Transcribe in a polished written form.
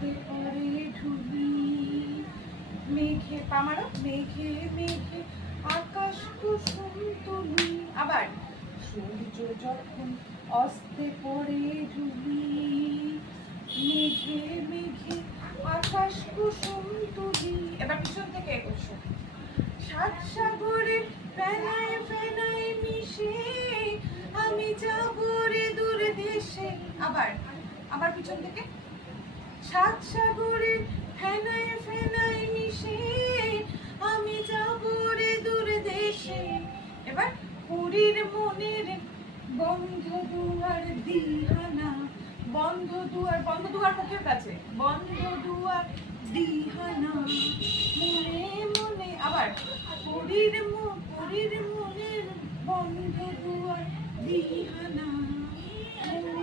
অস্তে পরে ঢুলি। মেঘে পামারো মেঘে মেঘে আকাশ কুসুম তুলি। আবার সূর্য যখন অস্তে পরে ঢুলি, মেঘে মেঘে আকাশ কুসুম তুলি। এবার পিছন থেকে করছো। সাত সাগরের ফেনায় ফেনায় মিশে আমি যাব রে দূর দেশে। আবার আবার পিছন থেকে। সাত সাগরের ফেনায় ফেনায় মিশে আমি যাব রে দূর দেশে। এবার পুরীর মনের বন্ধ দুয়ার দিহানা। বন্ধ দুয়ার, বন্ধ দুয়ার মুখের কাছে। বন্ধ দুয়ার দিহানা মনে মনে। আবার পুরীর মনের বন্ধ দুয়ার দিহানা মনে